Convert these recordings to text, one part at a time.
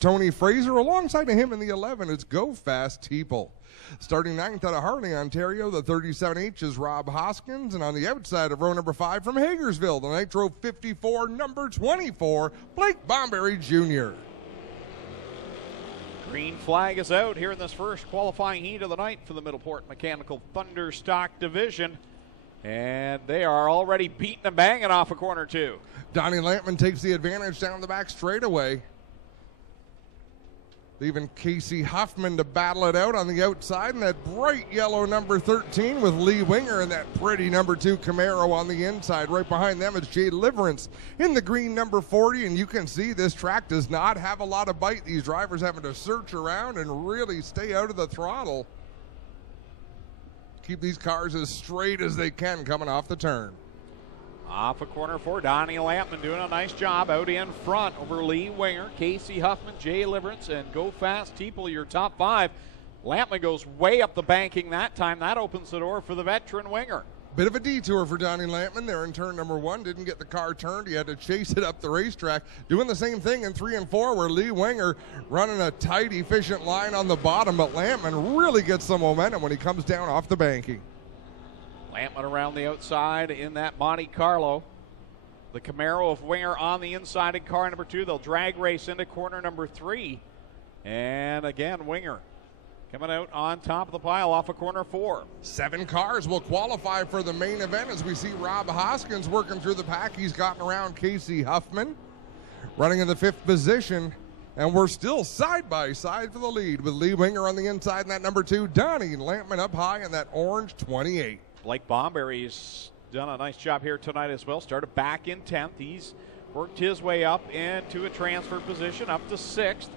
Tony Fraser. Alongside of him in the 11, it's Go Fast Teeple. Starting 9th out of Harley, Ontario, the 37H is Rob Hoskins. And on the outside of row number 5 from Hagersville, the Nitro 54, number 24, Blake Bomberry Jr. Green flag is out here in this first qualifying heat of the night for the Middleport Mechanical Thunderstock division. And they are already beating and banging off a corner 2. Donnie Lampman takes the advantage down the back straightaway, leaving Casey Huffman to battle it out on the outside in that bright yellow number 13 with Lee Winger and that pretty number 2 Camaro on the inside. Right behind them is Jay Liverance in the green number 40, and you can see this track does not have a lot of bite. These drivers having to search around and really stay out of the throttle. Keep these cars as straight as they can coming off the turn. Off a corner 4, Donnie Lampman doing a nice job out in front over Lee Winger, Casey Huffman, Jay Liverance, and Go Fast Teeple, your top 5. Lampman goes way up the banking that time. That opens the door for the veteran Winger. Bit of a detour for Donnie Lampman there in turn number 1. Didn't get the car turned. He had to chase it up the racetrack. Doing the same thing in 3 and 4 where Lee Winger running a tight, efficient line on the bottom, but Lampman really gets some momentum when he comes down off the banking. Lampman around the outside in that Monte Carlo. The Camaro of Winger on the inside in car number 2. They'll drag race into corner number 3. And again, Winger coming out on top of the pile off of corner 4. 7 cars will qualify for the main event as we see Rob Hoskins working through the pack. He's gotten around Casey Huffman, running in the 5th position. And we're still side by side for the lead with Lee Winger on the inside in that number 2. Donnie Lampman up high in that orange 28. Blake Bomberry's done a nice job here tonight as well. Started back in 10th. He's worked his way up into a transfer position up to 6th.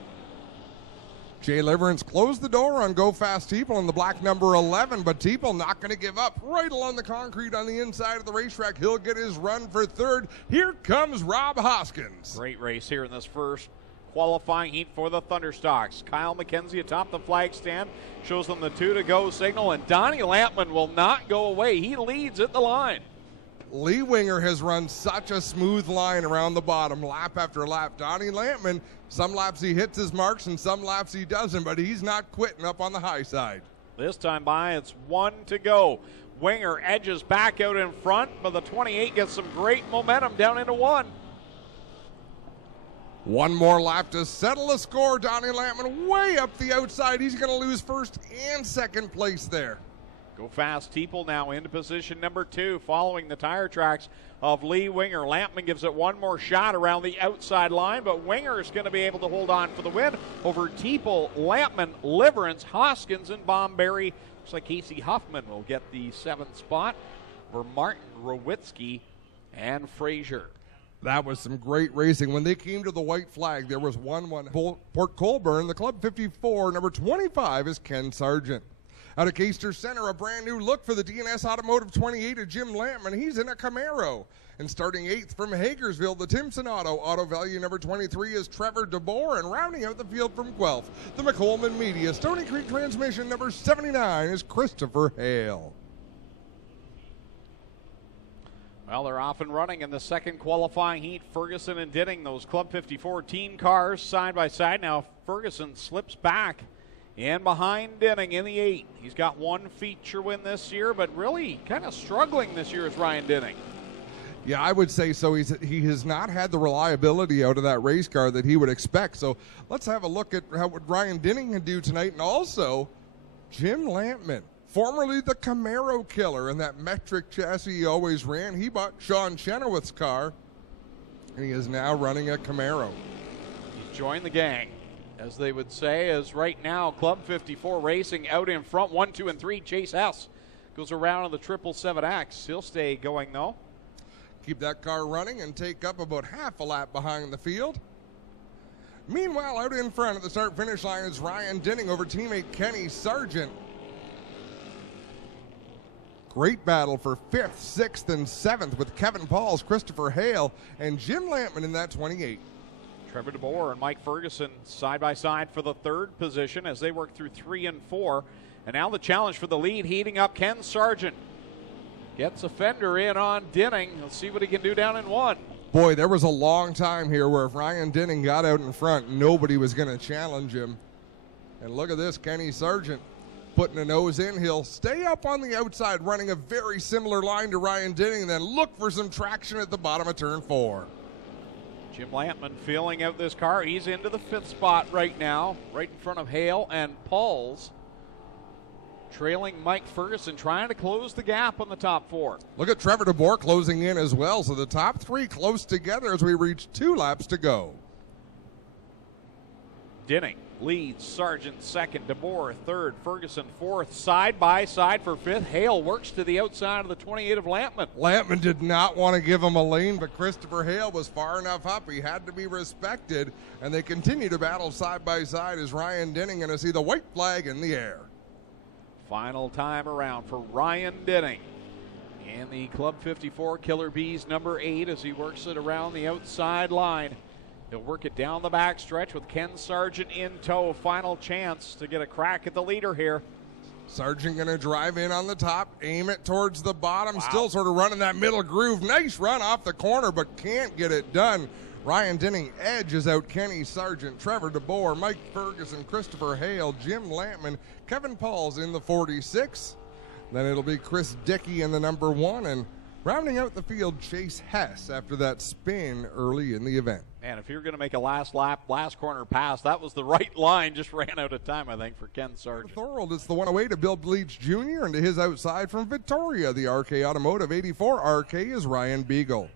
Jay Liverance closed the door on Go Fast Teeple in the black number 11, but Teeple not going to give up. Right along the concrete on the inside of the racetrack, he'll get his run for 3rd. Here comes Rob Hoskins. Great race here in this first qualifying heat for the Thunderstocks. Kyle McKenzie atop the flag stand shows them the 2 to go signal, and Donnie Lampman will not go away. He leads at the line. Lee Winger has run such a smooth line around the bottom lap after lap. Donnie Lampman, some laps he hits his marks and some laps he doesn't, but he's not quitting up on the high side. This time by, it's 1 to go. Winger edges back out in front, but the 28 gets some great momentum down into 1. 1 more lap to settle the score. Donnie Lampman way up the outside. He's going to lose 1st and 2nd place there. Go Fast Teeple now into position number 2, following the tire tracks of Lee Winger. Lampman gives it 1 more shot around the outside line, but Winger is going to be able to hold on for the win over Teeple, Lampman, Liverance, Hoskins, and Bomberry. Looks like Casey Huffman will get the 7th spot for Martin Rowitsky and Fraser. That was some great racing. When they came to the white flag, there was 1-1 Port Colborne. The Club 54, number 25 is Ken Sargent. Out of Caister Center, a brand new look for the DNS Automotive 28 of Jim Lampman. He's in a Camaro. And starting 8th from Hagersville, the Timpson Auto value number 23 is Trevor DeBoer. And rounding out the field from Guelph, the McColeman Media Stony Creek Transmission number 79 is Christopher Hale. Well, they're off and running in the second qualifying heat. Ferguson and Dinning, those Club 54 team cars side by side. Now Ferguson slips back in behind Dinning in the 8. He's got 1 feature win this year, but really kind of struggling this year is Ryan Dinning. Yeah, I would say so. He has not had the reliability out of that race car that he would expect. So let's have a look at what Ryan Dinning can do tonight. And also, Jim Lampman, formerly the Camaro killer in that metric chassis he always ran. He bought Sean Chenoweth's car, and he is now running a Camaro. He's joined the gang, as they would say, as right now Club 54 racing out in front. 1, 2, and 3. Chase Hess goes around on the 777X. He'll stay going, though. Keep that car running and take up about half a lap behind the field. Meanwhile, out in front at the start-finish line is Ryan Dinning over teammate Kenny Sargent. Great battle for 5th, 6th, and 7th with Kevin Pauls, Christopher Hale, and Jim Lampman in that 28. Trevor DeBoer and Mike Ferguson side by side for the 3rd position as they work through 3 and 4. And now the challenge for the lead heating up. Ken Sargent gets a fender in on Dinning. Let's see what he can do down in 1. Boy, there was a long time here where if Ryan Denning got out in front, nobody was going to challenge him. And look at this, Kenny Sargent putting a nose in. He'll stay up on the outside, running a very similar line to Ryan Denning, then look for some traction at the bottom of turn 4. Jim Lampman filling out this car. He's into the 5th spot right now, right in front of Hale and Pauls. Trailing Mike Ferguson, trying to close the gap on the top 4. Look at Trevor DeBoer closing in as well. So the top 3 close together as we reach 2 laps to go. Dinning leads, Sargent 2nd, DeBoer 3rd, Ferguson 4th, side by side for 5th. Hale works to the outside of the 28 of Lampman. Lampman did not want to give him a lane, but Christopher Hale was far enough up. He had to be respected, and they continue to battle side by side as Ryan Denning going to see the white flag in the air. Final time around for Ryan Denning in the Club 54 Killer Bees number 8 as he works it around the outside line. He'll work it down the back stretch with Ken Sargent in tow. Final chance to get a crack at the leader here. Sargent going to drive in on the top, aim it towards the bottom, Still sort of running that middle groove. Nice run off the corner, but can't get it done. Ryan Denning edges out Kenny Sargent, Trevor DeBoer, Mike Ferguson, Christopher Hale, Jim Lampman, Kevin Pauls in the 46. Then it'll be Chris Dickey in the number 1, and rounding out the field, Chase Hess after that spin early in the event. Man, if you're going to make a last lap, last corner pass, that was the right line. Just ran out of time, I think, for Ken Sargent. Thorold, it's the 108 to Bill Bleach Jr. and to his outside from Victoria, the RK Automotive 84 RK is Ryan Beagle.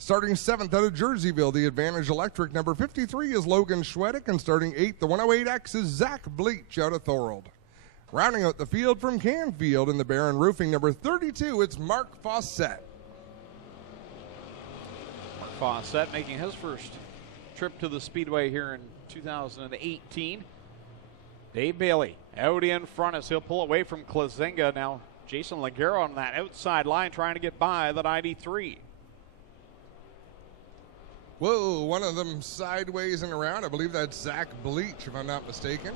Starting 7th out of Jerseyville, the Advantage Electric number 53 is Logan Schwedick, and starting 8th, the 108X is Zach Bleach out of Thorold. Rounding out the field from Canfield in the Barron Roofing number 32, it's Mark Fawcett. Mark Fawcett making his first trip to the Speedway here in 2018. Dave Bailey out in front as he'll pull away from Klazinga. Now Jason Ligero on that outside line trying to get by the 93. Whoa, one of them sideways and around. I believe that's Zach Bleach, if I'm not mistaken.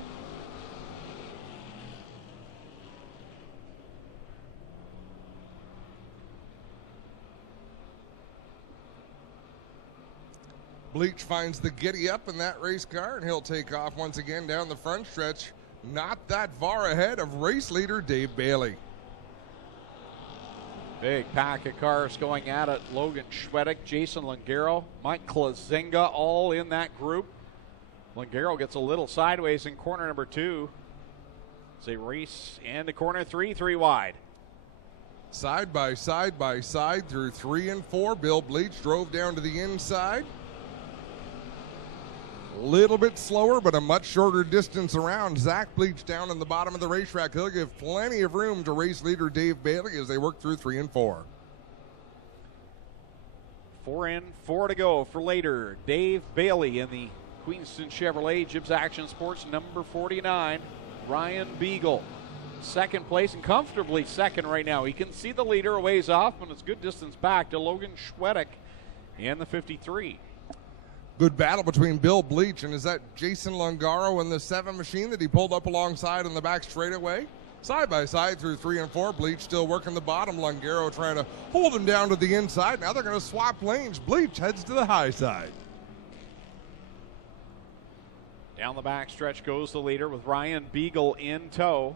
Bleach finds the giddy up in that race car, and he'll take off once again down the front stretch, not that far ahead of race leader Dave Bailey. Big pack of cars going at it. Logan Schwedick, Jason Ligero, Mike Klazinga all in that group. Ligero gets a little sideways in corner number 2. As they race into corner 3, 3 wide. Side by side through 3 and 4. Bill Bleach drove down to the inside. A little bit slower, but a much shorter distance around. Zach Bleach down in the bottom of the racetrack. He'll give plenty of room to race leader Dave Bailey as they work through 3 and 4. 4 in, 4 to go for later. Dave Bailey in the Queenston Chevrolet Gibbs Action Sports number 49. Ryan Beagle, 2nd place and comfortably 2nd right now. He can see the leader a ways off, but it's good distance back to Logan Schwedick in the 53. Good battle between Bill Bleach and is that Jason Longaro in the 7 machine that he pulled up alongside on the back straightaway? Side by side through 3 and 4. Bleach still working the bottom. Longaro trying to hold him down to the inside. Now they're going to swap lanes. Bleach heads to the high side. Down the back stretch goes the leader with Ryan Beagle in tow.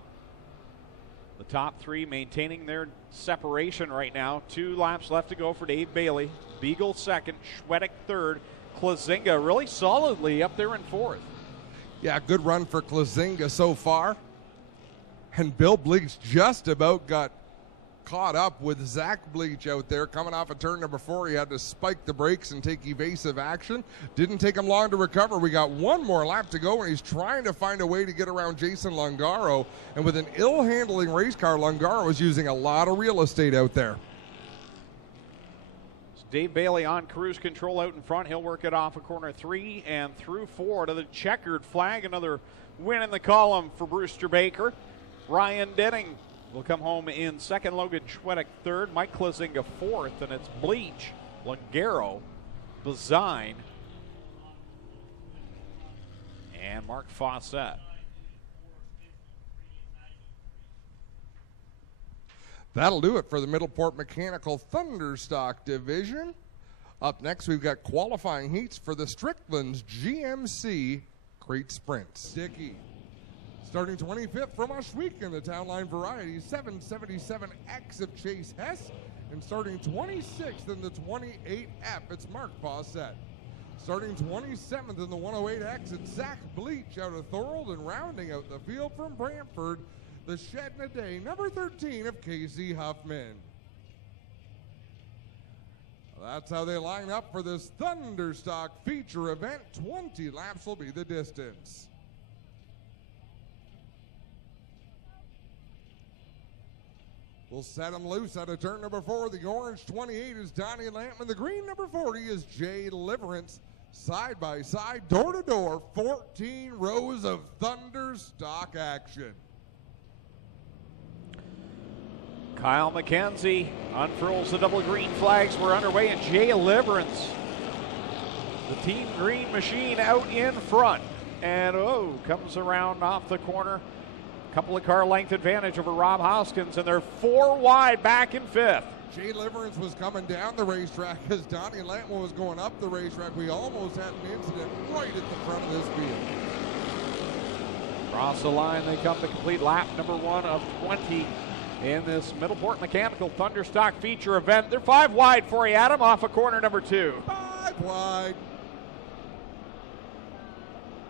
The top 3 maintaining their separation right now. 2 laps left to go for Dave Bailey. Beagle 2nd, Schwedick 3rd. Klazinga really solidly up there in 4th. Yeah, good run for Klazinga so far. And Bill Bleach just about got caught up with Zach Bleach out there coming off of turn number 4. He had to spike the brakes and take evasive action. Didn't take him long to recover. We got 1 more lap to go, and he's trying to find a way to get around Jason Longaro. And with an ill-handling race car, Longaro is using a lot of real estate out there. Dave Bailey on cruise control out in front. He'll work it off of corner 3 and through 4 to the checkered flag. Another win in the column for Brewster Baker. Ryan Denning will come home in 2nd. Logan Schwedick 3rd. Mike Klazinga 4th. And it's Bleach, Longaro, Bazine, and Mark Fawcett. That'll do it for the Middleport Mechanical Thunderstock division. Up next, we've got qualifying heats for the Strickland's GMC Crate Sprint. Sticky. Starting 25th from Oshweek in the Town Line Variety, 777X of Chase Hess. And starting 26th in the 28F, it's Mark Fawcett. Starting 27th in the 108X, it's Zach Bleach out of Thorold, and rounding out the field from Brantford, the Shed in a Day, number 13 of Casey Huffman. That's how they line up for this Thunderstock feature event. 20 laps will be the distance. We'll set them loose out of turn number 4. The orange 28 is Donnie Lampman. The green number 40 is Jay Liverance. Side by side, door to door, 14 rows of Thunderstock action. Kyle McKenzie unfurls the double green flags. We're underway, and Jay Liverance, the team green machine, out in front. And comes around off the corner. Couple of car length advantage over Rob Hoskins, and they're 4 wide back in 5th. Jay Liverance was coming down the racetrack as Donnie Lampman was going up the racetrack. We almost had an incident right at the front of this field. Across the line they come to complete lap number 1 of 20 in this Middleport Mechanical Thunderstock feature event. They're 5 wide for you, Adam, off of corner number 2. 5 wide.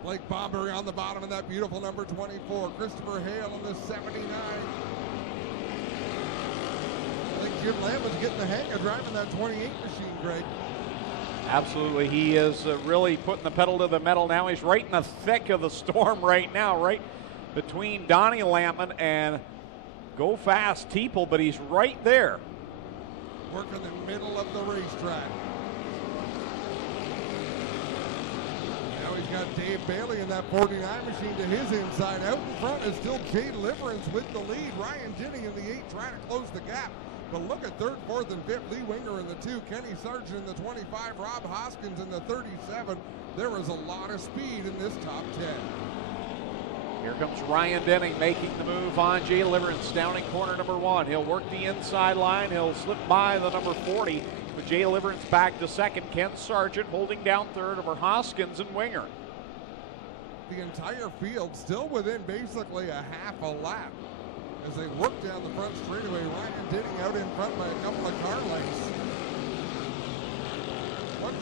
Blake Bomberry on the bottom of that beautiful number 24. Christopher Hale in the 79. I think Jim Lamb was getting the hang of driving that 28 machine, Greg. Absolutely. He is really putting the pedal to the metal now. He's right in the thick of the storm right now, right between Donnie Lampman and Go Fast Teeple, but he's right there. Working the middle of the racetrack. Now he's got Dave Bailey in that 49 machine to his inside. Out in front is still Jay Liverance with the lead. Ryan Dinning in the 8 trying to close the gap. But look at 3rd, 4th, and 5th. Lee Winger in the 2. Kenny Sargent in the 25. Rob Hoskins in the 37. There is a lot of speed in this top 10. Here comes Ryan Denning making the move on Jay Liverance down in corner number 1. He'll work the inside line. He'll slip by the number 40. With Jay Liverance back to 2nd. Ken Sargent holding down 3rd over Hoskins and Winger. The entire field still within basically a half a lap as they work down the front straightaway. Ryan Denning out in front by a couple of car lengths. One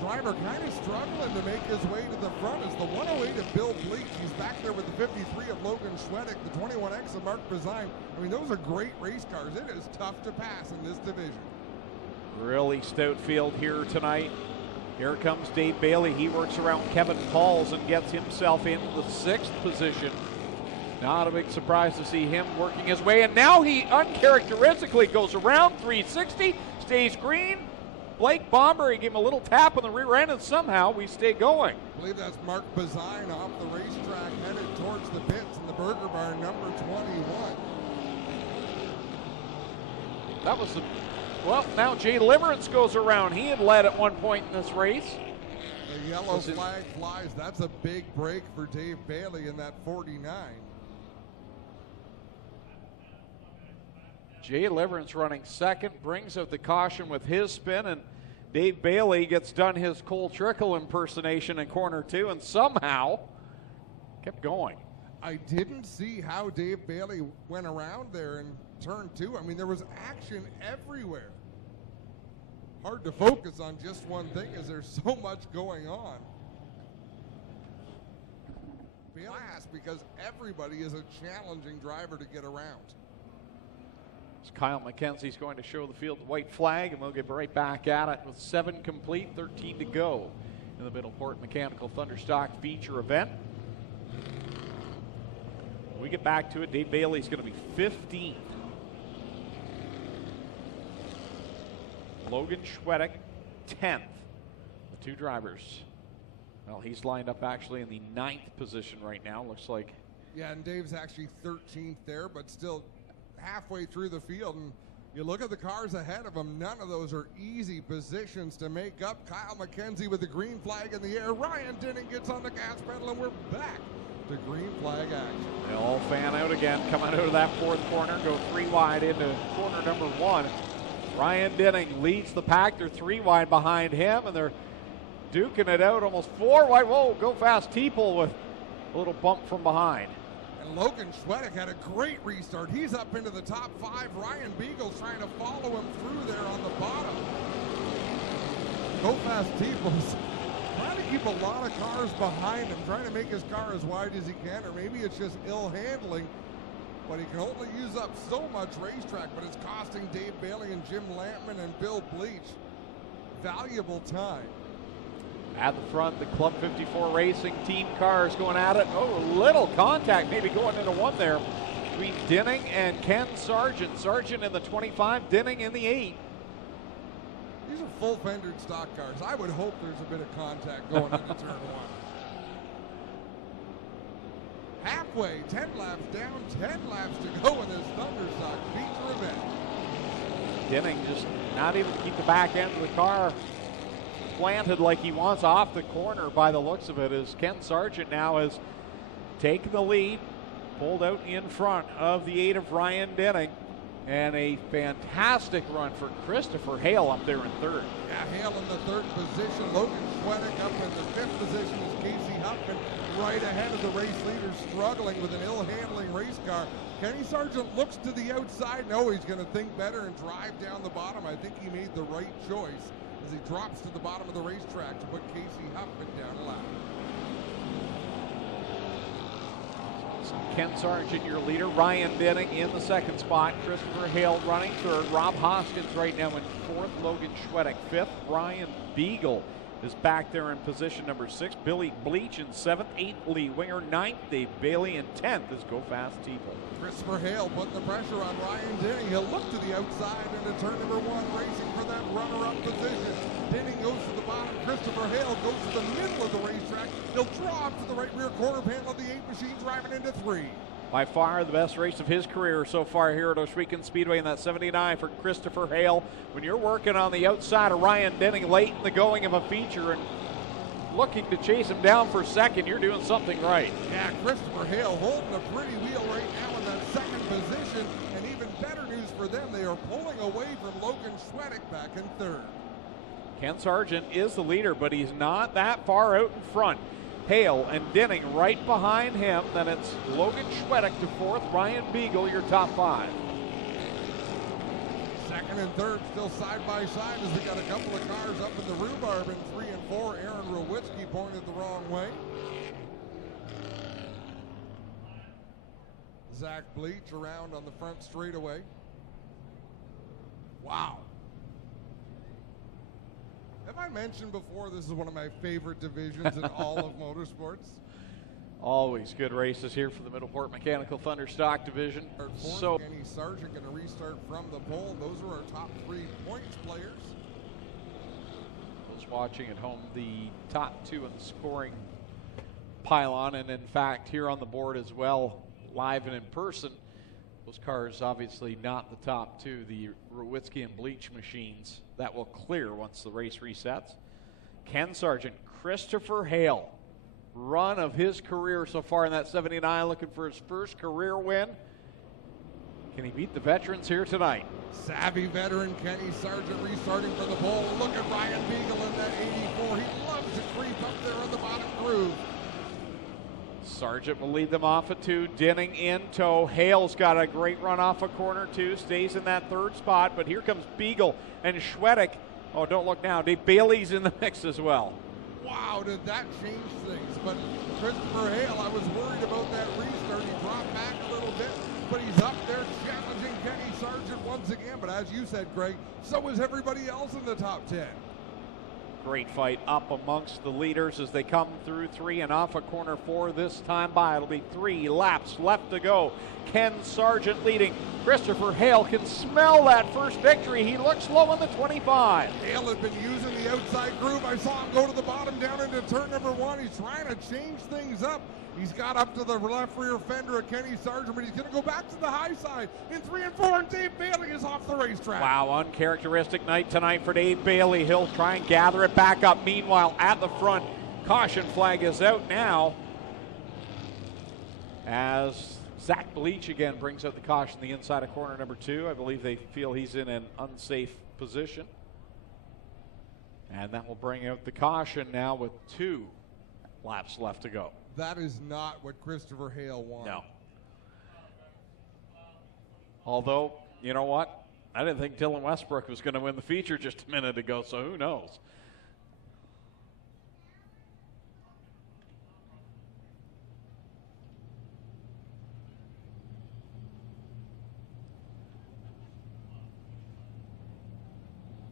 driver kind of struggling to make his way to the front is the 108 of Bill Bleach. He's back there with the 53 of Logan Schwedick, the 21X of Mark Bazine. I mean, those are great race cars. It is tough to pass in this division. Really stout field here tonight. Here comes Dave Bailey. He works around Kevin Pauls and gets himself into the 6th position. Not a big surprise to see him working his way. And now he uncharacteristically goes around 360, stays green. Blake Bomberry gave him a little tap on the rear end, and somehow we stay going. I believe that's Mark Bazine off the racetrack, headed towards the pits in the Burger Bar, number 21. That was the... Well, now Jay Liverance goes around. He had led at one point in this race. The yellow flag flies. That's a big break for Dave Bailey in that 49. Jay Liverance running 2nd, brings out the caution with his spin, and Dave Bailey gets done his Cole Trickle impersonation in corner 2 and somehow kept going. I didn't see how Dave Bailey went around there in turn 2. I mean, there was action everywhere. Hard to focus on just one thing as there's so much going on. Fast because everybody is a challenging driver to get around. Kyle McKenzie's going to show the field the white flag, and we'll get right back at it with 7 complete, 13 to go in the Middleport Mechanical Thunderstock feature event. When we get back to it, Dave Bailey's going to be 15th. Logan Schwedick, 10th. The 2 drivers. Well, he's lined up actually in the 9th position right now, looks like. Yeah, and Dave's actually 13th there, but still halfway through the field, and you look at the cars ahead of him, none of those are easy positions to make up. Kyle McKenzie with the green flag in the air. Ryan Dinning gets on the gas pedal, and we're back to green flag action. They all fan out again, coming out of that 4th corner, go 3 wide into corner number 1. Ryan Denning leads the pack. They're 3 wide behind him, and they're duking it out almost 4 wide. Whoa, go fast. Teeple with a little bump from behind. And Logan Schwedek had a great restart. He's up into the top 5. Ryan Beagle's trying to follow him through there on the bottom. Go fast Teeple's trying to keep a lot of cars behind him, trying to make his car as wide as he can, or maybe it's just ill handling. But he can only use up so much racetrack, but it's costing Dave Bailey and Jim Lampman and Bill Bleach valuable time. At the front, the Club 54 Racing team cars going at it. Oh, a little contact maybe going into one there between Denning and Ken Sargent. Sargent in the 25, Denning in the 8. These are full fendered stock cars. I would hope there's a bit of contact going into turn 1. Halfway, 10 laps down, 10 laps to go in this Thunderstock feature event. Denning just not able to keep the back end of the car planted like he wants off the corner by the looks of it, as Ken Sargent now has taken the lead, pulled out in front of the 8 of Ryan Denning, and a fantastic run for Christopher Hale up there in 3rd. Yeah, Hale in the 3rd position, Logan Schwedek up in the 5th position is Casey Huffman right ahead of the race leaders, struggling with an ill-handling race car. Kenny Sargent looks to the outside. No, he's going to think better and drive down the bottom. I think he made the right choice as he drops to the bottom of the racetrack to put Casey Huffman down a lap. So Ken Sargent, your leader. Ryan Denning in the 2nd spot. Christopher Hale running 3rd. Rob Hoskins right now in 4th. Logan Schwedek 5th. Ryan Beagle is back there in position number 6. Billy Bleach in 7th. 8th, Lee Winger. 9th, Dave Bailey. And 10th is Go Fast Teeple. Christopher Hale putting the pressure on Ryan Denning. He'll look to the outside into turn number 1, racing for that runner-up position. Denning goes to the bottom. Christopher Hale goes to the middle of the racetrack. He'll draw up to the right rear quarter panel of the 8 machine, driving into 3. By far the best race of his career so far here at Ohsweken Speedway in that 79 for Christopher Hale. When you're working on the outside of Ryan Denning late in the going of a feature and looking to chase him down for 2nd, you're doing something right. Yeah, Christopher Hale holding a pretty wheel right now in that 2nd position, and even better news for them, they are pulling away from Logan Schwedek back in 3rd. Ken Sargent is the leader, but he's not that far out in front. Hale and Denning right behind him. Then it's Logan Schwedek to 4th. Ryan Beagle, your top 5. 2nd and 3rd still side by side as we got a couple of cars up in the rhubarb in 3 and 4. Aaron Rowitsky pointed the wrong way. Zach Bleach around on the front straightaway. Wow. Have I mentioned before this is one of my favorite divisions in all of motorsports? Always good races here for the Middleport Mechanical Thunderstock division. So Kenny Sargent going to restart from the pole. Those are our top 3 points players. Those watching at home, the top 2 in the scoring pylon, and in fact here on the board as well, live and in person. Those cars obviously not the top 2, the Rowitsky and Bleach machines. That will clear once the race resets. Ken Sargent, Christopher Hale, run of his career so far in that 79, looking for his first career win. Can he beat the veterans here tonight? Savvy veteran Kenny Sargent restarting for the pole. Look at Ryan Beagle in that 84. He loves to creep up there on the bottom groove. Sargent will lead them off at 2. Denning in tow. Hale's got a great run off a corner 2. Stays in that 3rd spot. But here comes Beagle and Schwedek. Oh, don't look now. Dave Bailey's in the mix as well. Wow, did that change things. But Christopher Hale, I was worried about that restart. He dropped back a little bit. But he's up there challenging Kenny Sargent once again. But as you said, Greg, so is everybody else in the top 10. Great fight up amongst the leaders as they come through 3 and off a corner 4 this time by. It'll be 3 laps left to go. Ken Sargent leading. Christopher Hale can smell that first victory. He looks low in the 25. Hale had been using the outside groove. I saw him go to the bottom down into turn number 1. He's trying to change things up. He's got up to the left rear fender of Kenny Sargent, but he's going to go back to the high side in 3 and 4, and Dave Bailey is off the racetrack. Wow, uncharacteristic night tonight for Dave Bailey. He'll try and gather it back up. Meanwhile, at the front, caution flag is out now as Zach Bleach again brings out the caution the inside of corner number 2. I believe they feel he's in an unsafe position. And that will bring out the caution now with 2 laps left to go. That is not what Christopher Hale wanted. No. Although, you know what? I didn't think Dylan Westbrook was going to win the feature just a minute ago, so who knows?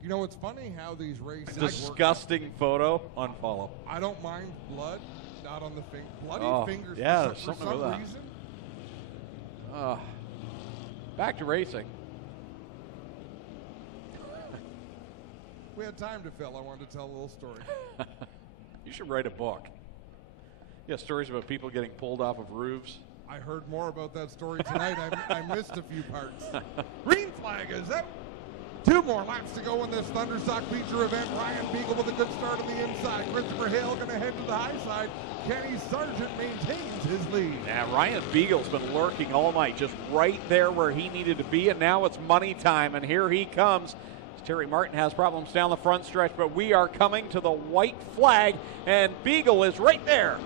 You know, it's funny how these races Disgusting photo. Unfollow. I don't mind blood, not on the finger. Bloody fingers yeah, for some reason. Back to racing. We had time to fill. I wanted to tell a little story. You should write a book. You have stories about people getting pulled off of roofs. I heard more about that story tonight. I missed a few parts. Green flag is out. 2 more laps to go in this Thunderstock feature event. Ryan Beagle with a good start on the inside. Christopher Hale going to head to the high side. Kenny Sargent maintains his lead. Yeah, Ryan Beagle's been lurking all night, just right there where he needed to be, and now it's money time, and here he comes. Terry Martin has problems down the front stretch, but we are coming to the white flag, and Beagle is right there.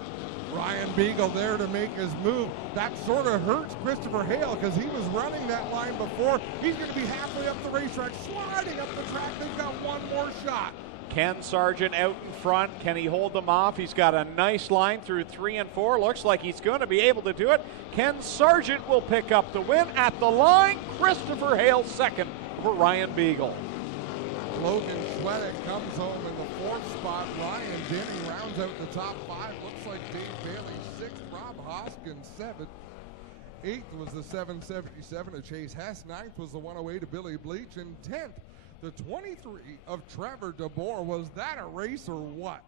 Ryan Beagle there to make his move. That sort of hurts Christopher Hale because he was running that line before. He's going to be halfway up the racetrack, sliding up the track. They've got one more shot. Ken Sargent out in front. Can he hold them off? He's got a nice line through 3 and 4. Looks like he's going to be able to do it. Ken Sargent will pick up the win at the line. Christopher Hale second for Ryan Beagle. Logan Schwedek comes home in the 4th spot. Ryan Denny rounds out the top 5. Looks like Dave Bailey 6th. Rob Hoskins 7th. 8th was the 777 of Chase Hess. 9th was the 108 of Billy Bleach. And 10th, the 23 of Trevor DeBoer. Was that a race or what?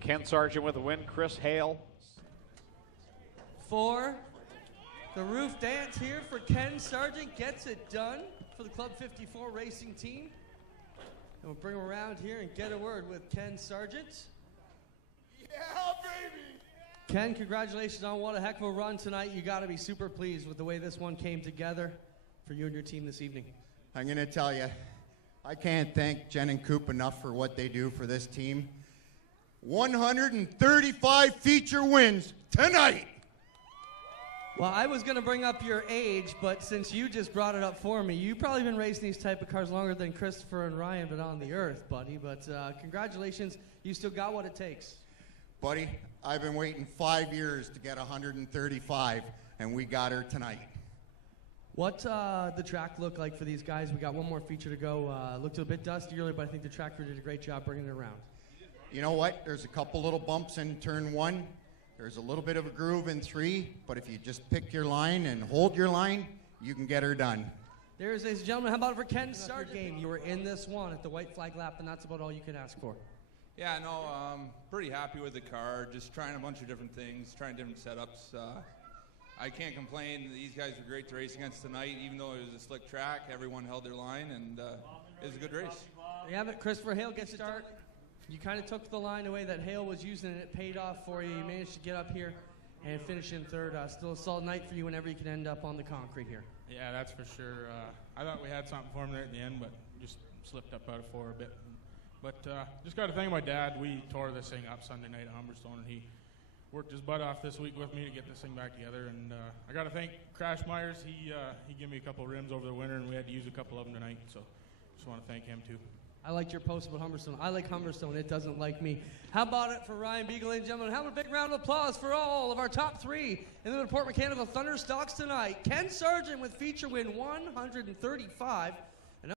Ken Sargent with a win. Chris Hale. 4. The roof dance here for Ken Sargent gets it done for the Club 54 racing team. And we'll bring him around here and get a word with Ken Sargent. Yeah, baby! Ken, congratulations on what a heck of a run tonight. You got to be super pleased with the way this one came together for you and your team this evening. I'm going to tell you, I can't thank Jen and Coop enough for what they do for this team. 135 feature wins tonight. Well, I was going to bring up your age, but since you just brought it up for me, you've probably been racing these type of cars longer than Christopher and Ryan been on the earth, buddy. But congratulations, you still got what it takes. Buddy, I've been waiting 5 years to get 135, and we got her tonight. What the track look like for these guys? We got one more feature to go. Looked a bit dusty earlier, but I think the track crew did a great job bringing it around. You know what? There's a couple little bumps in turn 1. There's a little bit of a groove in 3, but if you just pick your line and hold your line, you can get her done. There's, ladies and gentlemen, how about for Ken Sargent? Game. You were in this one at the white flag lap, and that's about all you can ask for. Yeah, no, pretty happy with the car. Just trying a bunch of different things, trying different setups. I can't complain. These guys were great to race against tonight, even though it was a slick track. Everyone held their line, and it was a good race. There you have it. Christopher Hale gets it start. You kind of took the line away that Hale was using, and it paid off for you. You managed to get up here and finish in 3rd. Still a solid night for you whenever you can end up on the concrete here. Yeah, that's for sure. I thought we had something for him there at the end, but just slipped up out of 4 a bit. But just got to thank my dad. We tore this thing up Sunday night at Humberstone, and he worked his butt off this week with me to get this thing back together. And I got to thank Crash Myers. He gave me a couple of rims over the winter, and we had to use a couple of them tonight. So just want to thank him too. I liked your post about Humberstone. I like Humberstone. It doesn't like me. How about it for Ryan Beagle, ladies and gentlemen? Have a big round of applause for all of our top 3 in the Port Mechanical Thunderstocks tonight. Ken Sargent with feature win 135.